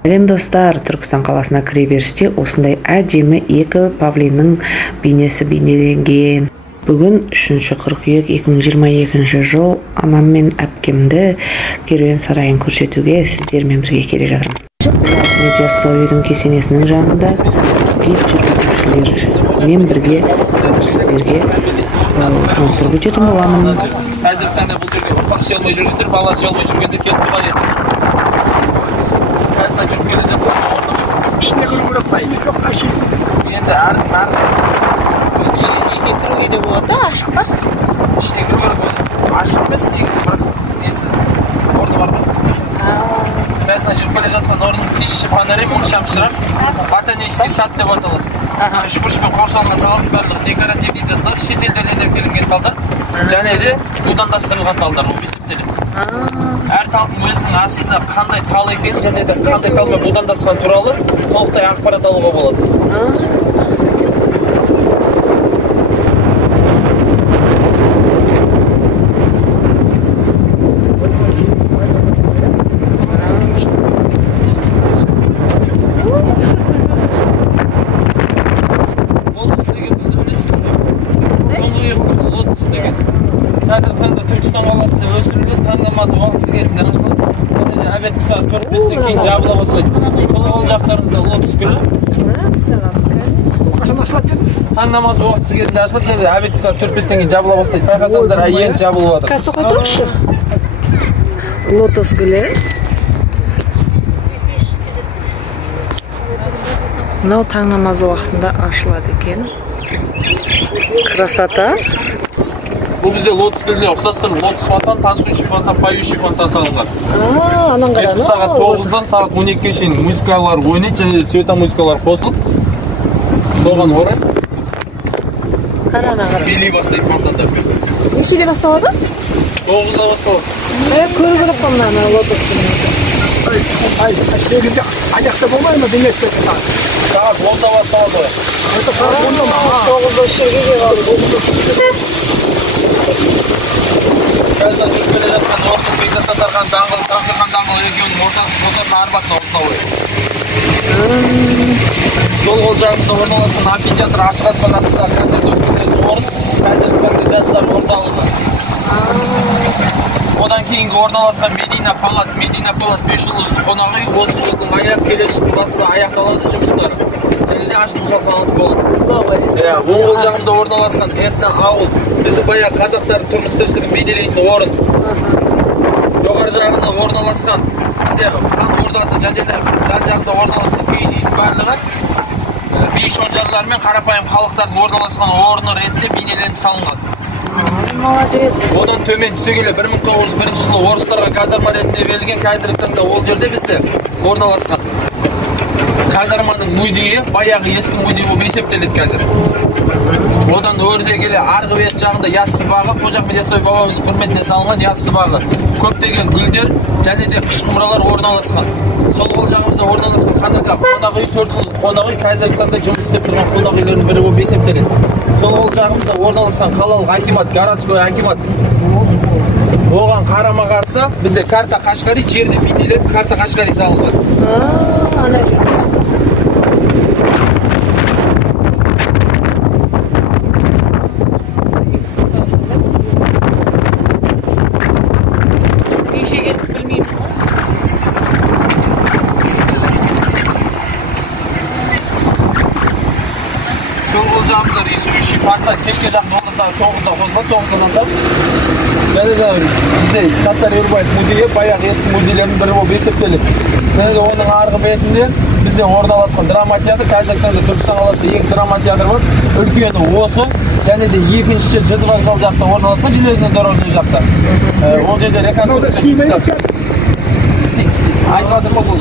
Сәлем достар, Түркістан қаласына кіре берісте осындай әдемі екі павлиннің бейнесі бейнеленген. Бүгін 3 қыркүйек 2022 жыл анам мен әпкемді керуен сарайын көрсетуге сіздермен бірге келе жатырмын. Медиасау үйдің кесенесінің жанында гид жүргізушілермен бірге сіздерге таныстырып өтетін боламын. Қазіргі таңда бұл жерге ұрпақ сүйе алмай жүргендер, бала сүйе алмай жүргендер келіп тұрған еді. Қазір жүріп келе жатқан орнымыз. İçine görüp bayılık yok aşı. Енді әрі İşte kırığı da bu da aşk bak. ішіне кіруге ашық емес, бір несі орны бар ғой. Қазір жүріп келе жатқан орнымыз тиісші фонарь, мың шамшырақ, ботанический сад деп аталады. Үш бұрышпен қоршалған талдар, барлығы декоративный талдар, шет елдерден әкелінген талдар, және де будандастырылған талдар болып есептеледі. Әр талдың өзінің астында қандай тал екенін және де қандай талмен будандасқан туралы толықтай ақпарат алуға болады. Қазір таңда Түркістан қаласында өсірілген таң намазы уақытысы кезінде ашылады. Және обедкі сағат 4-5-тен кейін жабыла бастайды. Сол ол жақтарыңызда лотос гүлі. Қашан ашылады дедіңіз? Таң намазы уақытысы кезінде ашылады және обедкі сағат 4-5-тен кейін жабыла бастайды. Байқасаңыздар енді жабылып жатыр. Қазір тоқтай тұрыңызшы. Лотос гүлі. Мынау таң намазы уақытында ашылады екен. Красота. Бұл бізде лотос гүліне ұқсастырып, лотос фонтан, танцующий фонтан, поющий фонтан салынған. Анан қара. Кешкі сағат 9-дан сағат 12-ге шейін музыкалар ойнайды және цвета музыкалар қосылып, соған орай билей бастайды фонтандар. Нешеде басталады? 9-да басталады. Көріп жүріп қоймын лотос гүлін. Сегізде аяқта болмай ма демекті? Сағат 10-да басталады. Сағат 10-да ма? 9-да ішерге қалды. Қазір жүріп келе жатқан орындық Бекзат Татархан даңғылы, Таңсырхан даңғылы екеуінің ортасын қосатын арбатына орындалады. Сол қол жағымызда орналасқан амфитеатр ашық аспан астында концерт өткізетін орын қазіргі таңда жастар орталығы. Одан кейінгі орналасқан Медина Палас 5 жұлдызды қонақ үй осы жылдың келесі жылдың басында аяқталады жұмыстары. Және де ашылу салтанаты болады. Оң қол жағымызда орналасқан этно ауыл, біздің баяғы қазақтар тұрмыс тіршілігін бейнелейтін орын. Жоғары жағында орналасқан бізде хан ордасы және де жан жағында орналасқан киіз үйдің барлығы би шонжарлар мен қарапайым халықтардың орналасқан орны ретінде бейнеленіп салынған. Молодец. Одан төмен түсе келе 1901 жылы орыстарға казарма ретінде берілген, қазіргі таңда ол жерде бізде орналасқан казарманың музейі, баяғы ескі музей болып есептеледі қазір. Одан өрде келе арғы бет жағында яссы бағы, Қожа Ахмет Яссауи бабамыздың құрметіне салынған яссы бағы, көптеген гүлдер және де қыш құмыралар орналасқан. Сол қол жағымызда орналасқан қонақ үй, 4 жұлдызды қонақ үй қазіргі таңда жұмыс істеп тұрған қонақ үйлердің бірі болып есептеледі. Сол қол жағымызда орналасқан қалалық акимат, городской акимат. Оған қарама қарсы бізде карта Қашқари жерде бейнеленіп, карта Қашқари салынған. Жағымызда рисующий парктан кешке жақын орнасаң 9-да қосылады, 9-дан асап. Және де бізде Саттар Ерубаев музейі баяғы ескі музейлердің бірі болып есептеледі. Және де оның арғы бетінде бізде орналасқан драма театр, қазіргі таңда Түркістан қаласында 2 драма театр бар. Үлкені осы, және де екіншісі Жд вокзал жақта орналасқан, железный дорожный жақта. Ол жерде реконструкция айтып жатыр ма бұл?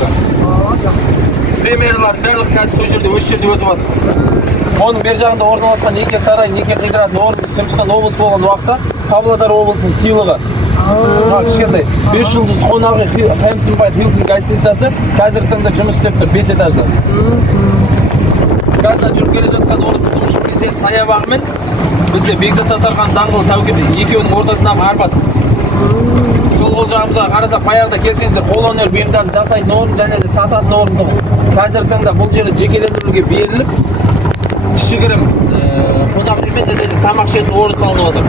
Премьерлардың барлығы қазір сол жерде осы жерде өтіп жатыр. Оның бер жағында орналасқан неке сарай, неке қидыратын орнымыз Түркістан облысы болған уақытта Павлодар облысының сыйлығы. Кішкентай 5 жұлдызды қонақ үй Хэмптон Байт Хилтон гостиницасы қазіргі таңда жұмыс істеп тұр 5 этажда. Қазір жүріп келе жатқан орнымыз тұңғыш президент саябағы мен бізде Бекзат Татархан даңғылы Тәукебе екеуінің ортасындағы арбат. Сол қол жағымызға қарасақ, баяғыда келсеңіздер, қолөнер бұйымдарын жасайтын орын және де сататын орын. Қазіргі таңда бұл жері жекелендіруге беріліп, кішігірім қонақ үймен және де тамақ ішетін орын салынып отыр.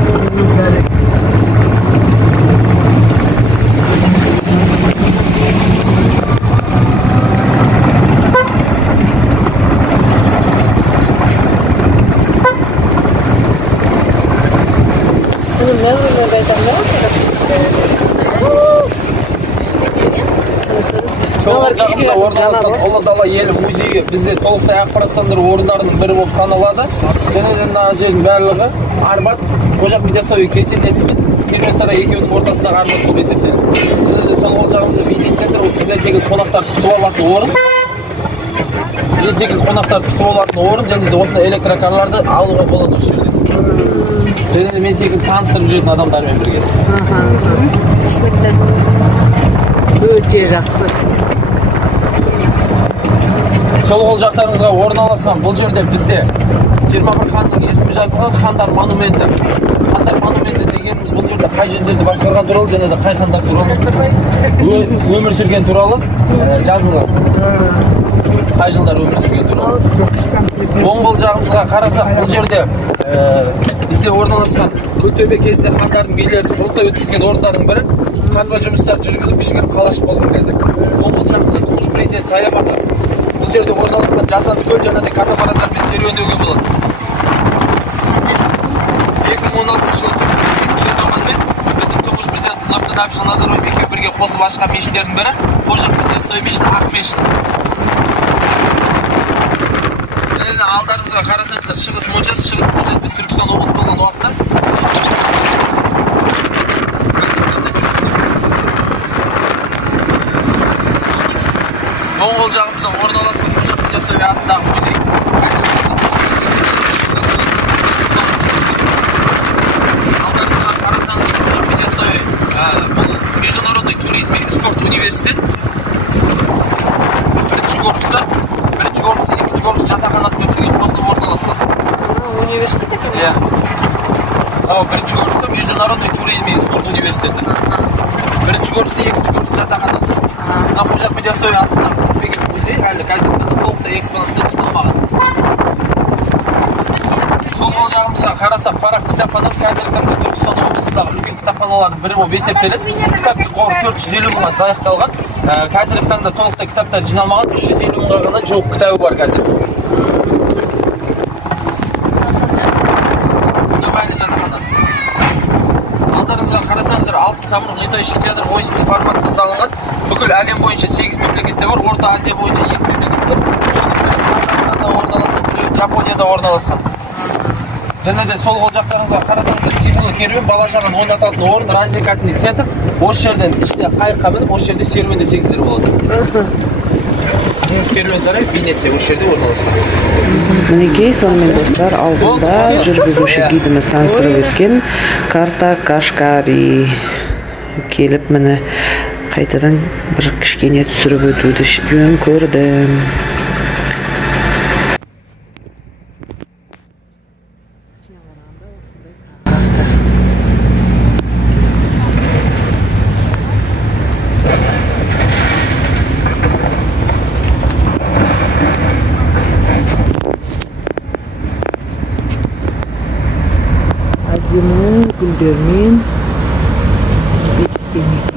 Ұлы дала елі музейі бізде толықтай ақпараттандыру орындарының бірі болып саналады. Және де мына жердің барлығы Арбат, Қожа Ахмет Яссауи кесенесі мен Керуен сарай екеуінің ортасындағы Арбат болып есептеледі. Және де сол жағымызда визит центр, сіздер секілді қонақтар күтіп алатын орын. Сіздер секілді қонақтар күтіп алатын орын және де осындай электрокарларды алуға болады осы жерде. Және де мен секілді таныстырып жүретін адамдармен бірге. Түсінікті. Өте жақсы. Сол қол жақтарыңызға орналасқан бұл жерде бізде 21 ханның есімі жазылған хандар монументі. Хандар монументі дегеніміз бұл жерде қай жүздерді басқарған туралы және де қай хандар туралы өмір сүрген туралы жазылған. Қай жылдар өмір сүрген туралы. Оң қол жағымызға қарасақ, бұл жерде бізде орналасқан Күлтөбе кезінде хандардың билерді құрылтай өткізген орындардың бірі. Қазба жұмыстар жүргізіп кішігірім қалашық болған қазір. Оң қол жағымызда тұңғыш президент саябағы. Бұл жерде орналасқан жасанды көл және де катамарандармен серуендеуге болады. 2016 жылы біздің тұңғыш президент Нұрсұлтан Әбішұлы Назарбаев екеуі бірге қосылып ашқан мешіттердің бірі Қожа Ахмет Яссауи мешіті, Ақ мешіт. Және алдарыңызға қарасаңыздар, шығыс моджас біз Түркістан облысы болған уақытта оң қол жағымызда орналасқан Қожа Ахмет Яссауи атындағы музей. Алдарыңызға қарасаңыз, Қожа Ахмет Яссауи бұл международный туризм и спорт университет. Бірінші корпусы, екінші корпус жатақханасымен бірге қосылып орналасқан. Университет екен? Иә. Бірінші корпусы международный туризм и спорт университеті. Бірінші корпусы, екінші корпус жатақханасы. Қожа Ахмет Яссауи атындағы музей әлі қазіргі таңда толықтай экспонатта жиналмаған. Сол қол жағымызға қарасақ, парақ кітапханасы қазіргі таңда Түркістан облысындағы үлкен кітапханалардың бірі болып есептеледі. Кітаптың қоры 450 мыңға жайықталған. Қазіргі таңда толықтай кітаптар жиналмаған, 350 мыңға ғана жуық кітабы бар қазір. Нөмәлі жатақханасы. Алдарыңызға қарасаңыздар, алтын самұрық летающий театр ойысының форматында салынған. Бүкіл әлем бойынша 8 мемлекетте бар, Орта Азия бойынша 2 мемлекет бар. Қазақстанда орналасқан, біреуі Жапонияда орналасқан. Және де сол қол жақтарыңызға қарасаңыздар, цифрлы керуен, бала-шағаны ойнататын орын, развлекательный центр. Осы жерден іште қайыққа мініп, осы жерде серуендесеңіздер болады. Керуен сарай, Венеция, осы жерде орналасқан. Мінекей, сонымен достар, алдында жүргізуші гидіміз таныстырып өткен карта Кашкари келіп мені қайтадан бір кішкене түсіріп өтуді жөн көрдім. Әдемі гүлдермен бекіткен екен.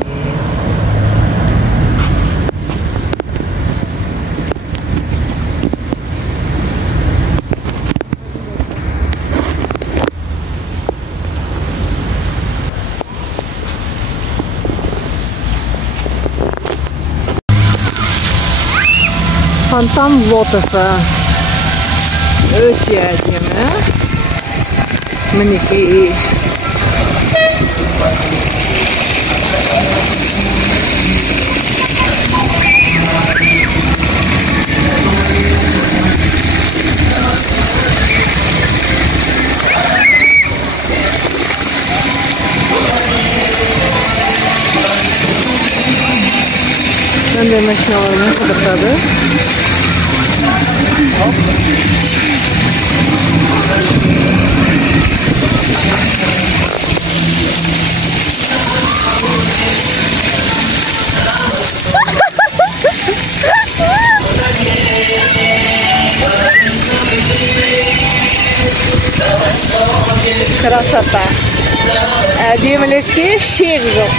Фонтан лотосы өте әдемі. Мінекей. Қандай машиналармен қыдыртады. Красота. Әдемілікке шек жоқ.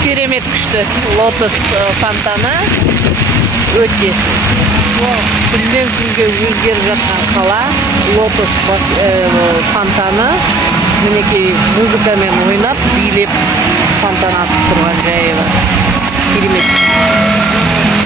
Керемет күшті лотос фонтаны өте. Күннен күнге өзгеріп жатқан қала, лотос фонтаны мінекей музыкамен ойнап, билеп фонтан атып тұрған жайы бар. Керемет.